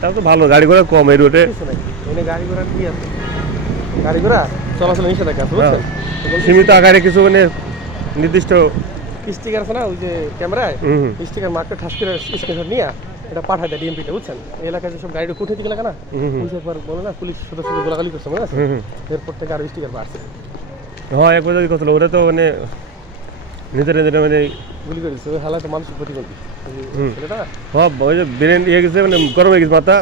তাও তো ভালো, গাড়ি ঘোড়া কম এই রুটে। এখানে গাড়ি ঘোড়া কি আছে, গাড়ি ঘোড়া চলাচল নিষেধাজ্ঞা আছে বুঝছেন। সীমিত আকারে কিছু মানে নির্দিষ্ট স্টিকার আছে না ওই যে ক্যামেরায়, স্টিকার মার্কে ঠাস করে স্ক্রিনশট নিয়ে এটা পাঠায় দেয় ডিএমপিতে বুঝছেন। এই এলাকায় যেসব গাড়িটা কুঠে এলাকা না, পুলিশের পর বলে না পুলিশ সদস্য গোলাগালি করছে মনে আছে, এরপর থেকে আরো স্টিকার বাড়ছে। হ্যাঁ একবার যদি কথা ওটা তো মানে নিজের মানে গুলি করে দিচ্ছে ওই হালাতে মানুষের প্রতিবন্ধী ছেলেটা। হ্যাঁ ওই যে ব্রেন ইয়ে গেছে মানে গরম হয়ে গেছে মাথা,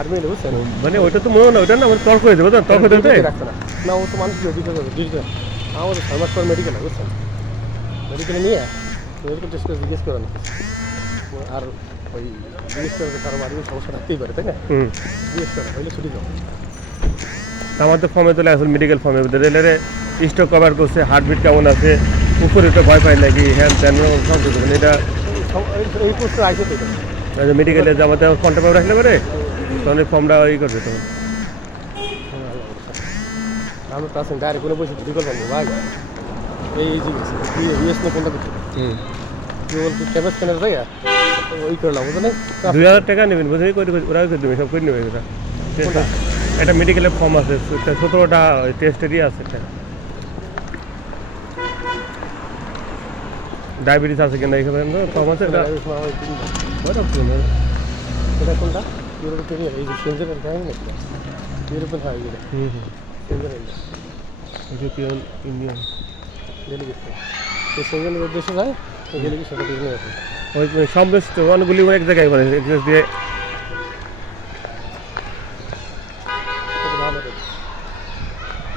আর্মি এলে বুঝছেন মানে ওইটা তো মনে হয় না, ওইটা না মানে তর্ক হয়ে যাবে, তর্ক হয়ে যাবে রাখছে না না, ও তো মানুষ ডিজিটাল আমাদের ফার্মাস করে মেডিকেলে বুঝছেন, মেডিকেলে নিয়ে মেডিকেল টেস্ট করে জিজ্ঞেস করে না। আর ওই জিজ্ঞেস করে কারো বাড়ির সমস্যা থাকতেই পারে তাই না, জিজ্ঞেস করে হইলে ছুটি যাও। আমার তো ফর্মে তোলে আসলে মেডিকেল ফর্মে রেলের স্টক কভার করছে, হার্টবিট কেমন আছে, উপরে তো ভয় পাই নাকি, হ্যাঁ সব কিছু মানে এটা এই পোস্টে আইসে তো মেডিকেলে যাওয়াতে ফর্মটা পাবে রাখলে পারে তখন এই ফর্মটা ই করবে তখন। আমরা তো আছেন গাড়ি কোনো বসে বিকল্প নেই ভাই, এই জিজ্ঞেস ইউএস নে কোনটা করছে কি বলছি ক্যাবেজ কেনার জায়গা ওই করলাম বুঝলেন 2000 টাকা নেবেন বুঝলি, ওরা করে দেবে, সব করে নেবে এটা। একটা মেডিকেলের ফর্ম আছে 17টা টেস্টেরই আছে, ডায়াবেটিস আছে কিনা এখানে ফর্ম আছে এটা কোনটা ইউরোপের এই যে সুইজারল্যান্ড যায় না ইউরোপের হয় এগুলো সুইজারল্যান্ড ইউরোপিয়ান ইউনিয়ন ডেলিগেশন এই সুইজারল্যান্ডের দেশে যায় ওই ডেলিগেশনটা বিভিন্ন আছে ওই সব দেশ তো অনেকগুলি এক জায়গায় করে এক্সেস দিয়ে ভালো রে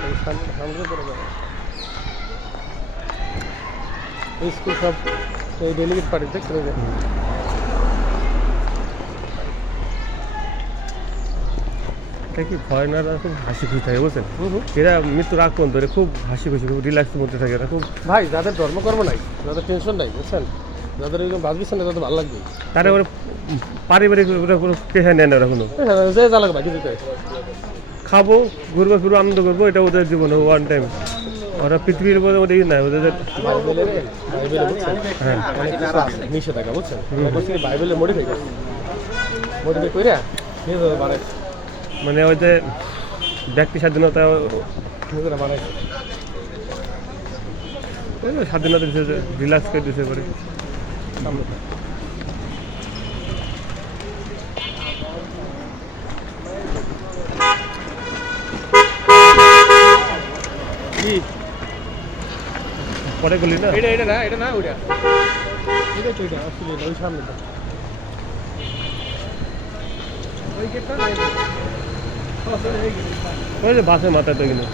এই সামনে করে যাবে এই স্কুল সব এই ডেলিগেট পার্টি দেখছেন যে কি ফরেনাররা খুব হাসি খুশি থাকে বুঝছেন, এরা মৃত্যুর আগ পর্যন্ত খুব হাসি খুশি, খুব রিল্যাক্সের মধ্যে থাকে, এরা খুব ভাই যাদের ধর্মকর্ম নাই, যাদের টেনশন নাই বুঝছেন, যাদের ওইরকম বাজবিছেন না তাদের ভালো লাগবে, তারা ওরা পারিবারিক কোনো পেশা নেয় না ওরা কোনো, যে যা লাগবে বাকি দিতে খাবো ঘুরবো ফিরবো আনন্দ করবো, এটা ওদের জীবনে ওয়ান টাইম, ওরা পৃথিবীর মধ্যে ওদের না ওদের হ্যাঁ নিষেধাজ্ঞা বুঝছেন, বাইবেলের মডিফাই করছে, মডিফাই করে বানাইছে, মানে ওই যে ব্যক্তি স্বাধীনতা বানাইছে স্বাধীনতা দিচ্ছে, রিল্যাক্স করে দিচ্ছে পরে। পরে বলি না এটা না এটা না ওইটা এটা তো এটা আসলে ওই সামনে ওই গেটটা ওই যে বাসের মাথায় তো কিনা